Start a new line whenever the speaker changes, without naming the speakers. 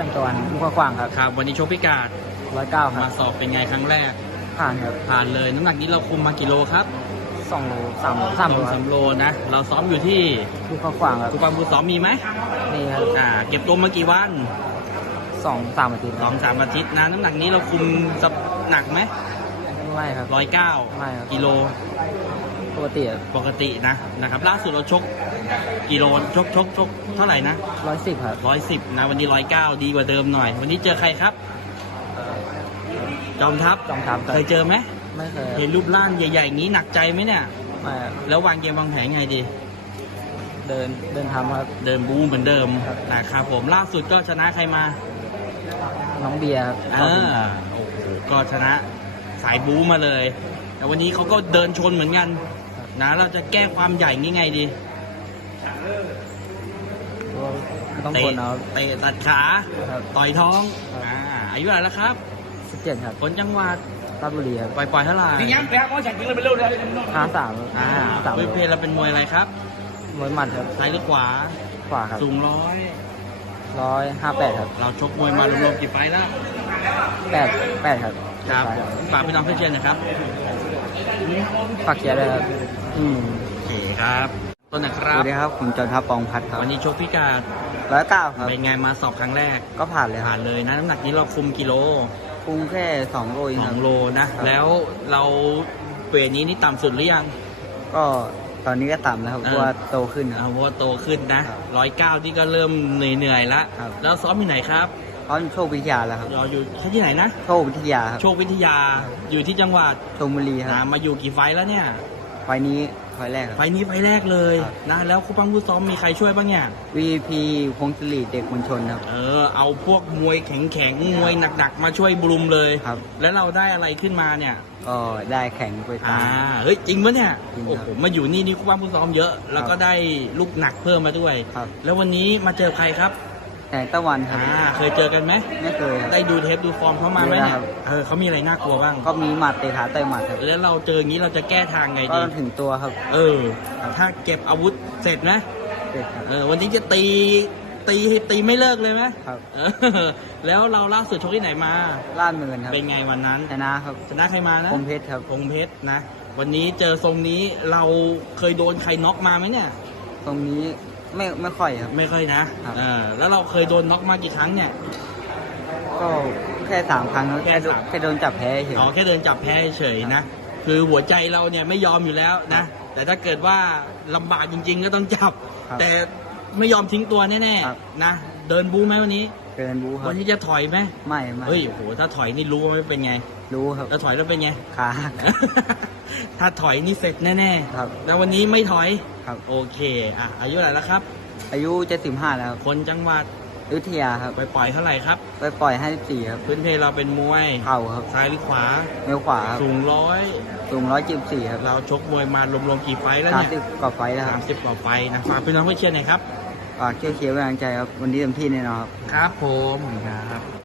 เป็นตะวันมุขกว้างครับ
ครับ วันนี้โชคพิการ
ร้อยเก้าค
มา
รับ
สอบเป็นไงครั้งแรก
ผ่านครับ
ผ่านเลย น้ำหนักนี้เราคุมมากี่โลครับ
สองโลสามโลสามโล
อง
ครั
สา
บ
มโลนะ เราซ้อมอยู่ที่
มุขกว้างครับ
ครูปังบูซ้อมมีไหม
นี่ครับ
อ่า เก็บตัวมากี่วัน
สองสามอาทิตย์
ส
ค
อ
รับ
งสามอาทิตย์นะ น้ำหนักนี้เราคุมสับหนักไหม
ไม่ครับ
ร้อยเก้า
ไม่ครับ
กิโล
ปกติ
ปกตินะนะครับล่าสุดเราชกกิโลชกชกชกเท่าไหร่นะ
ร้อยสิบครับ
ร้อยสิบนะวันนี้ร้อยเก้าดีกว่าเดิมหน่อย วันนี้เจอใครครับ จอมทัพ
จอมทัพครับ
เคยเจอไหม
ไม่เคย
เห็นรูปร่างใหญ่ๆอย่างนี้หนักใจไหมเนี่ย
ไม่ครับ
แล้ววางเกมวางแผนไงดี
เดินเดินทำครับ
เดิมบูเหมือนเดิม
ครับ
นะครับผมล่าสุดก็ชนะใครมา
น้องเบียร์ครับ
อ่าโอ้โหก็ชนะสายบูมาเลย แต่วันนี้เขาก็เดินชนเหมือนกันนะเราจะแก้ความใหญ่งี้ไงดี
ต้อง
เตะ
คนเอา
เตะตัดขา
ครับ
ต่อยท้อง
ครับ
อ่าอายุเท่าไหร่แล้วครับ
สิบเจ็ดครับ
คนจังหวัด
ราชบุรีครับ
ปล่อยปล่อยๆเท่าไหร่
ห้าสาม
อ่า
สาม
เวทเพลเราเป็นมวยอะไรครับ
มวยหมัดครับ
ซ้ายหรือขวา
ขวาครับ
สูงร้อย
ร้อยห้าแปดครับ
เราชกมวยมารวมๆกี่ไฟล์แล้ว
แปดแปดครับ
ครับ
ใช่
ฝากพี่น้องเพื่อนเชียร์นะครับ
ฝากเชียร์ด้วยครับอืม
โอเคครับต้นนะค
ส
รับ
วัสดีครับ ผมจอห์นทัพปองพัฒน์ครับ
วันนี้ชกพิการ
ร้อยเก้าครับ
เป็นไงมาสอบครั้งแรก
ก็ผ่านเลยค
ผ่า
รับ
นเลยนะน้ำหนักนี้เราคุมกิโล
ปรุงแค่สองโลเอง
ส
ค
อ
รับ
งโลนะ
ครับ
แล้วเราเวทนี้นี่ต่ำสุดหรือยัง
ก็ตอนนี้ก็ต่ำแล้วครับ
เออ
เพราะว่าโตขึ้นค
เอา
รับ
เพราะว่าโตขึ้นนะครับร้อยเก้าที่ก็เริ่มเหนื่อยๆแล้ว
ครับ
แล้วซ้อมที่ไหนครับ
เพ ราะโชควิทยาแล้วครับ
รออยู่ที่ไหนนะ
โชควิทยาครับ
โชควิทยาอยู่ที่จังหวัด
ชลบุรีค
นะ
รับ
มาอยู่กี่ไฟล์แล้วเนี่ย
ไฟล์นี้ไฟล์แรกค
ไฟ
รับ
ล์นี้ไฟล์แรกเลย
ครับ
นะแล้วครูปังผู้ซ้อมมีใครช่วยบ้างเนี่ย
VP พงศิริเด็กมวลชนครับ
เออเอาพวกมวยแข็งๆมวยหนักๆ มาช่วยบรุมเลย
ครับ
แล้วเราได้อะไรขึ้นมาเนี่ย
ก็ได้แข่งไปตา
อ่ามเฮ้ยจริงปะเนี่ย
จริงครับ
โอ้โหมาอยู่นี่นี่คู่บ้านผู้ซ้อมเยอะ แล้วก็ได้ลูกหนักเพิ่มมาด้วย
ครับ
แล้ววันนี้มาเจอใครครับ
แข่งตะวันครับ
อ่าเคยเจอกันไหม
ไม่เคยครับ
ได้ดูเทปดูฟอร์มเขามาไหม
ดูแล้ว
เนี่ย
ครับ
เออเขามีอะไรน่ากลัวบ้าง
ก็มีหมัดเตะขาต่อยหมัดครับ
แล้วเราเจออย่างนี้เราจะแก้ทางไง
ก็
ดี
ถึงตัวครับ
เออ ถ้าเก็บอาวุธเสร็จนะ
เด็กครับ
เออวันนี้จะตีตีตีไม่เลิกเลยไหม
ครับ
เออแล้วเราล่าสุดชกที่ไหนมา
ล่าดเมินครับ
เป็นไงวันนั้น
ชนะครับ
ชนะใครมานะ
คมเพชรครับ
พงเพชรนะ วันนี้เจอทรงนี้เราเคยโดนใครน็อกมาไหมเนี่ย
ตรงนี้ ไม่ไม่ค่อยครับ
ไม่ค่อยนะครับเออแล้วเราเคยโดนน็อกมากี่ครั้งเนี่ย
ก็แค่สามครั้งครับ
แค่
แค่โดน
สาม
แค่โดนจับแพ้เฉย
อ๋อแค่เดินจับแพ้เฉยๆนะ คือหัวใจเราเนี่ยไม่ยอมอยู่แล้วนะ แต่ถ้าเกิดว่าลำบากจริง ๆ ก็ต้องจับ
ครับ
แต่ไม่ยอมทิ้งตัวแน่
ครับ
ๆนะ เดินบูไหมวันนี้
เกินรู้ครับ
วันนี้จะถอยไหม
ไม่ไม่
เฮ้ยโหถ้าถอยนี่รู้ว่าไม่เป็นไง
รู้ครับ
แล้วถอยแล้วเป็นไง
ขาหัก
ถ้าถอยนี่เสร็จแน่
ครับ
ๆแล้ววันนี้ไม่ถอย
ครับ
โอเคอะอายุเท่าไหร่แล้วครับ
อายุเจ็ดสิบห้าแล้วครับ
คนจังหวัด
อยุธยาครับ
ไปปล่อยเท่าไหร่ครับ
ไปปล่อยห้าสิบสี่ครับ
พื้นเพเราเป็นมวย
เข่าครับ
ซ้ายหรือขวา
เมลขวาครับ
สูงร้อย
สูงร้อยจิบสี่ครับ
เราชกมวยมารวมๆกี่ไฟท์แล้ว
สาม
เนี่ย
สิบกว่าไฟล์แล้วค
สา
รั
ม
บ
สิบกว่าไฟท์นะฝากพี่น้องเพื่อนเชียร์หน่อยครับ
ฝากเชียร์เชียร์เป็นกำลังใจครับ วันนี้เต็มที่แน่นอนครับ
ครับผมครับ